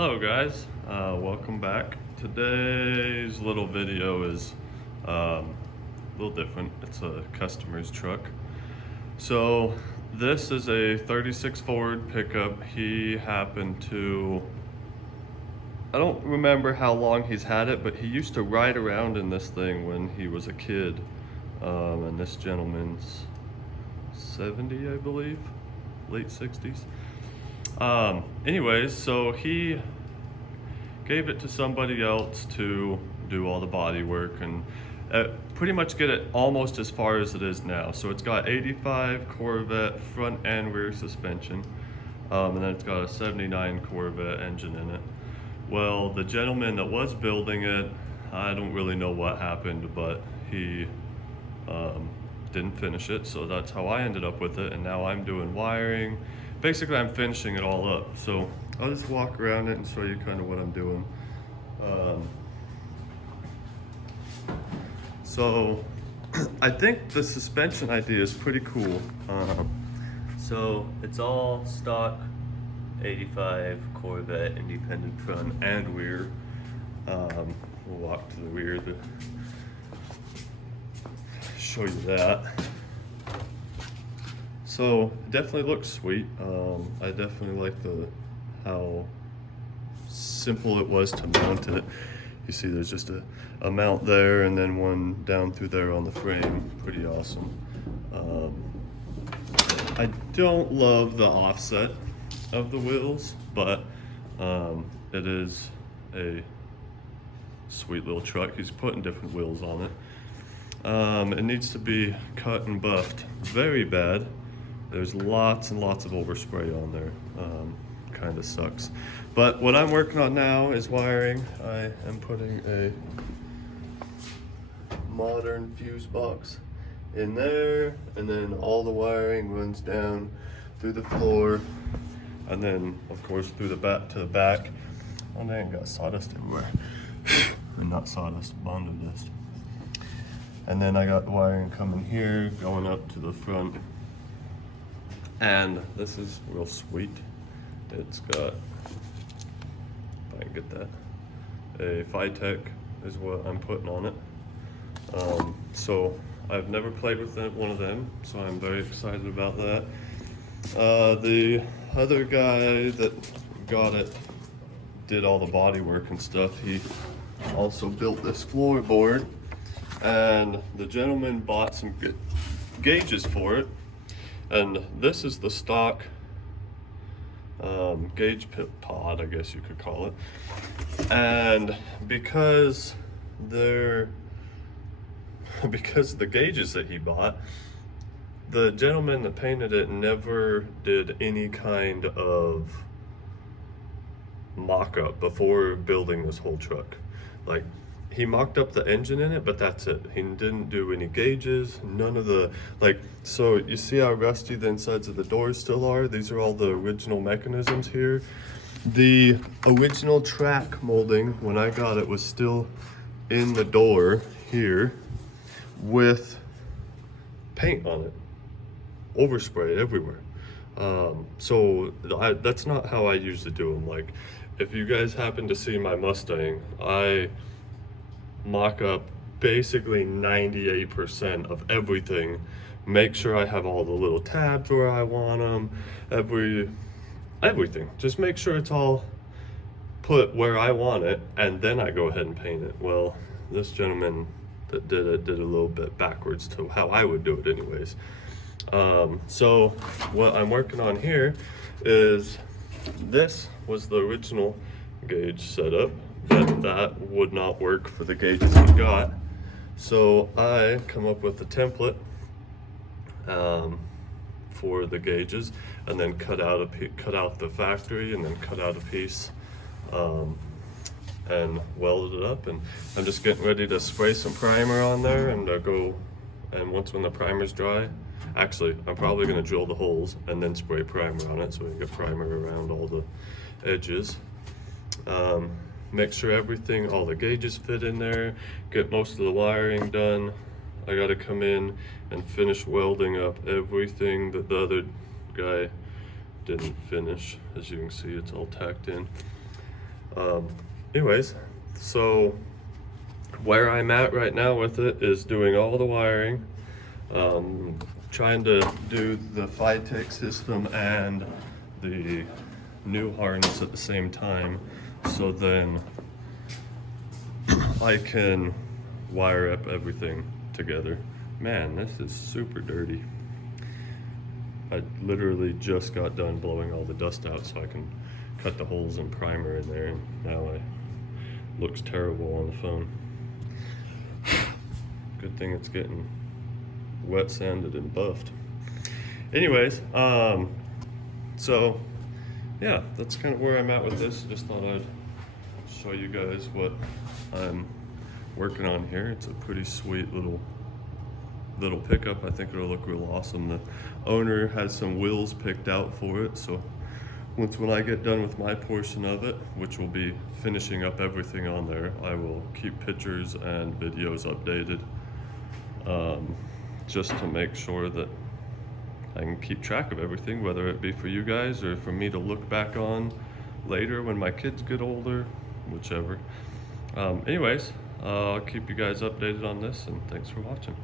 Hello guys, welcome back. Today's little video is a little different. It's a customer's truck. So this is a 36 Ford pickup. He happened to, I don't remember how long he's had it, but he used to ride around in this thing when he was a kid. And this gentleman's 70, I believe, late 60s. Anyways, so he gave it to somebody else to do all the body work and pretty much get it almost as far as it is now. So it's got 85 Corvette front and rear suspension, and then it's got a 79 Corvette engine in it. Well, the gentleman that was building it, I don't really know what happened, but he didn't finish it, so that's how I ended up with it, and now I'm doing wiring. Basically, I'm finishing it all up, so I'll just walk around it and show you kind of what I'm doing. So I think the suspension idea is pretty cool. So it's all stock 85 Corvette independent front and rear. We'll walk to the rear to show you that. So it definitely looks sweet. I definitely like how simple it was to mount it. You see there's just a mount there and then one down through there on the frame. Pretty awesome. I don't love the offset of the wheels, but it is a sweet little truck. He's putting different wheels on it. It needs to be cut and buffed very bad. There's lots and lots of overspray on there. Kind of sucks. But what I'm working on now is wiring. I am putting a modern fuse box in there, and then all the wiring runs down through the floor, and then of course through the back to the back. And then got sawdust everywhere. And not sawdust, Bondo dust. And then I got the wiring coming here, going up to the front. And this is real sweet. It's got, if I can get that, a Phytech is what I'm putting on it. So I've never played with one of them, so I'm very excited about that. The other guy that got it did all the body work and stuff. He also built this floorboard, and the gentleman bought some gauges for it. And this is the stock gauge pod, I guess you could call it. And because the gauges that he bought, the gentleman that painted it never did any kind of mock-up before building this whole truck. Like, he mocked up the engine in it, but that's it. He didn't do any gauges, none of the, so you see how rusty the insides of the doors still are? These are all the original mechanisms here. The original track molding, when I got it, was still in the door here with paint on it, overspray everywhere. So that's not how I usually do them. Like, if you guys happen to see my Mustang, I mock up basically 98% of everything. Make sure I have all the little tabs where I want them, everything. Just make sure it's all put where I want it, and then I go ahead and paint it. Well, this gentleman that did it did a little bit backwards to how I would do it anyways. So what I'm working on here is, this was the original gauge setup, but that would not work for the gauges we got. So I come up with a template for the gauges, and then cut out the factory, and then cut out a piece and welded it up. And I'm just getting ready to spray some primer on there and when the primer's dry, actually I'm probably going to drill the holes and then spray primer on it so we can get primer around all the edges. Make sure all the gauges fit in there, get most of the wiring done. I gotta come in and finish welding up everything that the other guy didn't finish. As you can see, it's all tacked in. Anyways, so where I'm at right now with it is doing all the wiring, trying to do the Phytech system and the new harness at the same time, so then I can wire up everything together. Man, this is super dirty. I literally just got done blowing all the dust out so I can cut the holes in primer in there, and now it looks terrible on the phone. Good thing it's getting wet sanded and buffed. Anyways, so yeah, that's kind of where I'm at with this. Just thought I'd show you guys what I'm working on here. It's a pretty sweet little pickup. I think it'll look real awesome. The owner has some wheels picked out for it, so when I get done with my portion of it, which will be finishing up everything on there, I will keep pictures and videos updated, just to make sure that I can keep track of everything, whether it be for you guys or for me to look back on later when my kids get older, whichever. Anyways, I'll keep you guys updated on this, and thanks for watching.